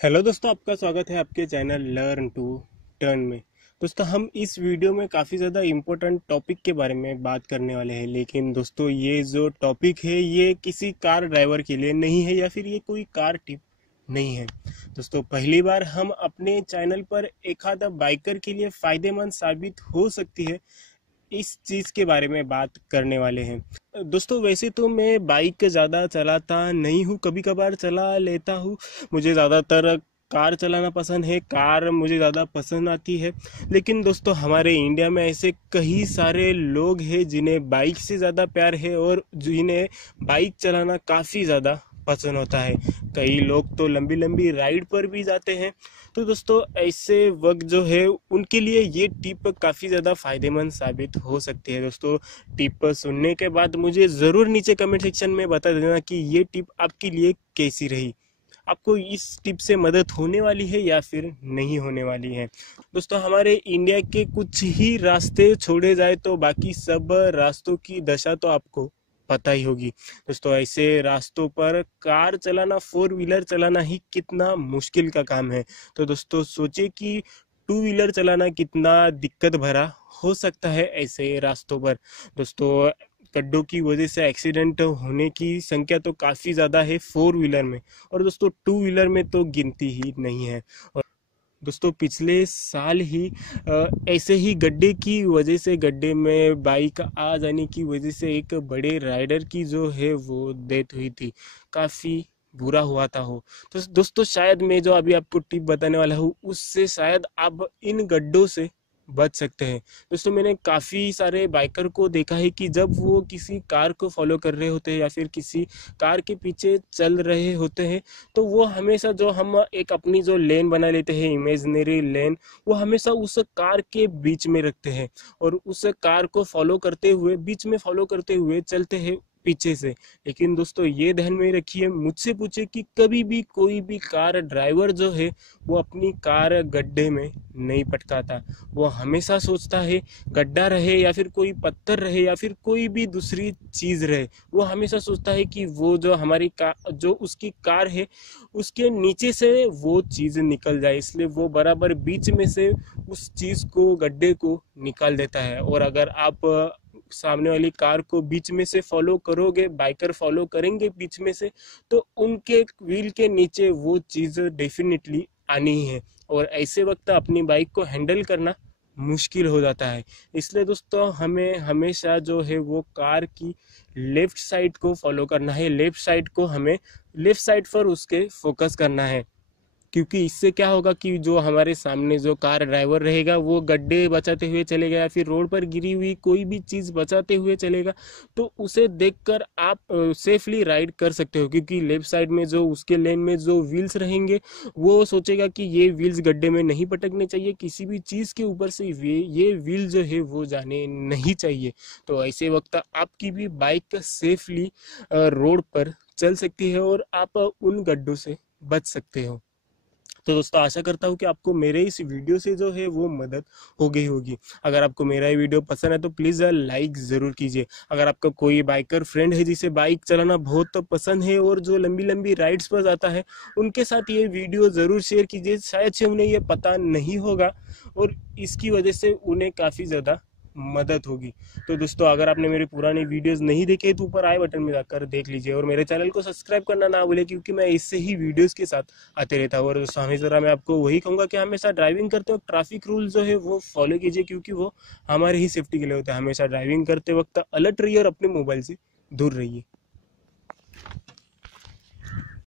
Hello दोस्तों, आपका स्वागत है आपके चैनल लर्न टू टर्न में। दोस्तों, हम इस वीडियो में काफ़ी ज़्यादा इम्पोर्टेंट टॉपिक के बारे में बात करने वाले हैं। लेकिन दोस्तों, ये जो टॉपिक है ये किसी कार ड्राइवर के लिए नहीं है या फिर ये कोई कार टिप नहीं है। दोस्तों, पहली बार हम अपने चैनल पर एक आधा बाइकर के लिए फ़ायदेमंद साबित हो सकती है इस चीज़ के बारे में बात करने वाले हैं। दोस्तों, वैसे तो मैं बाइक ज़्यादा चलाता नहीं हूँ, कभी कभार चला लेता हूँ। मुझे ज़्यादातर कार चलाना पसंद है, कार मुझे ज़्यादा पसंद आती है। लेकिन दोस्तों, हमारे इंडिया में ऐसे कई सारे लोग हैं जिन्हें बाइक से ज़्यादा प्यार है और जिन्हें बाइक चलाना काफ़ी ज़्यादा पसंद होता है। कई लोग तो लंबी लंबी राइड पर भी जाते हैं। तो दोस्तों, ऐसे वक्त जो है उनके लिए ये टिप काफ़ी ज़्यादा फायदेमंद साबित हो सकती है। दोस्तों, टिप सुनने के बाद मुझे ज़रूर नीचे कमेंट सेक्शन में बता देना कि ये टिप आपके लिए कैसी रही। आपको इस टिप से मदद होने वाली है या फिर नहीं होने वाली है। दोस्तों, हमारे इंडिया के कुछ ही रास्ते छोड़े जाए तो बाकी सब रास्तों की दशा तो आपको पता ही होगी। दोस्तों, ऐसे रास्तों पर कार चलाना, फोर व्हीलर चलाना ही कितना मुश्किल का काम है। तो दोस्तों, सोचिए कि टू व्हीलर चलाना कितना दिक्कत भरा हो सकता है ऐसे रास्तों पर। दोस्तों, गड्ढों की वजह से एक्सीडेंट होने की संख्या तो काफ़ी ज़्यादा है फोर व्हीलर में, और दोस्तों टू व्हीलर में तो गिनती ही नहीं है। और दोस्तों, पिछले साल ही ऐसे ही गड्ढे की वजह से, गड्ढे में बाइक आ जाने की वजह से एक बड़े राइडर की जो है वो डेथ हुई थी। काफ़ी बुरा हुआ था हो। तो दोस्तों, शायद मैं जो अभी आपको टिप बताने वाला हूँ उससे शायद आप इन गड्ढों से बच सकते हैं। दोस्तों, मैंने काफ़ी सारे बाइकर को देखा है कि जब वो किसी कार को फॉलो कर रहे होते हैं या फिर किसी कार के पीछे चल रहे होते हैं, तो वो हमेशा जो हम एक अपनी जो लेन बना लेते हैं, इमेजिनरी लेन, वो हमेशा उस कार के बीच में रखते हैं और उस कार को फॉलो करते हुए, बीच में फॉलो करते हुए चलते हैं पीछे से। लेकिन दोस्तों, ये ध्यान में रखिए, मुझसे पूछे कि कभी भी कोई भी कार ड्राइवर जो है वो अपनी कार गड्ढे में नहीं पटकाता। वो हमेशा सोचता है, गड्ढा रहे या फिर कोई पत्थर रहे या फिर कोई भी दूसरी चीज रहे, वो हमेशा सोचता है कि वो जो हमारी कार, जो उसकी कार है, उसके नीचे से वो चीज निकल जाए। इसलिए वो बराबर बीच में से उस चीज को, गड्ढे को निकाल देता है। और अगर आप सामने वाली कार को बीच में से फॉलो करोगे, बाइकर फॉलो करेंगे बीच में से, तो उनके व्हील के नीचे वो चीज डेफिनेटली आनी ही है। और ऐसे वक्त अपनी बाइक को हैंडल करना मुश्किल हो जाता है। इसलिए दोस्तों, हमें हमेशा जो है वो कार की लेफ्ट साइड को फॉलो करना है, लेफ्ट साइड को हमें, लेफ्ट साइड पर उसके फोकस करना है। क्योंकि इससे क्या होगा कि जो हमारे सामने जो कार ड्राइवर रहेगा वो गड्ढे बचाते हुए चलेगा या फिर रोड पर गिरी हुई कोई भी चीज़ बचाते हुए चलेगा, तो उसे देखकर आप सेफली राइड कर सकते हो। क्योंकि लेफ्ट साइड में जो उसके लेन में जो व्हील्स रहेंगे, वो सोचेगा कि ये व्हील्स गड्ढे में नहीं पटकने चाहिए, किसी भी चीज़ के ऊपर से ये व्हील जो है वो जाने नहीं चाहिए। तो ऐसे वक्त आपकी भी बाइक सेफली रोड पर चल सकती है और आप उन गड्ढों से बच सकते हो। तो दोस्तों, आशा करता हूँ कि आपको मेरे इस वीडियो से जो है वो मदद हो गई होगी। अगर आपको मेरा ये वीडियो पसंद है तो प्लीज़ लाइक ज़रूर कीजिए। अगर आपका कोई बाइकर फ्रेंड है जिसे बाइक चलाना बहुत पसंद है और जो लंबी लंबी राइड्स पर जाता है, उनके साथ ये वीडियो ज़रूर शेयर कीजिए। शायद से उन्हें ये पता नहीं होगा और इसकी वजह से उन्हें काफ़ी ज़्यादा मदद होगी। तो दोस्तों, अगर आपने मेरे पुराने वीडियोस नहीं देखे तो ऊपर आई बटन में जाकर देख लीजिए और मेरे चैनल को सब्सक्राइब करना ना भूले, क्योंकि मैं इससे ही वीडियोस के साथ आते रहता हूँ। और दोस्तों, हमेशा मैं आपको वही कहूँगा कि हमेशा ड्राइविंग करते वक्त ट्रैफिक रूल जो है वो फॉलो कीजिए, क्योंकि वो हमारे ही सेफ्टी के लिए होता है। हमेशा ड्राइविंग करते वक्त अलर्ट रहिए और अपने मोबाइल से दूर रहिए।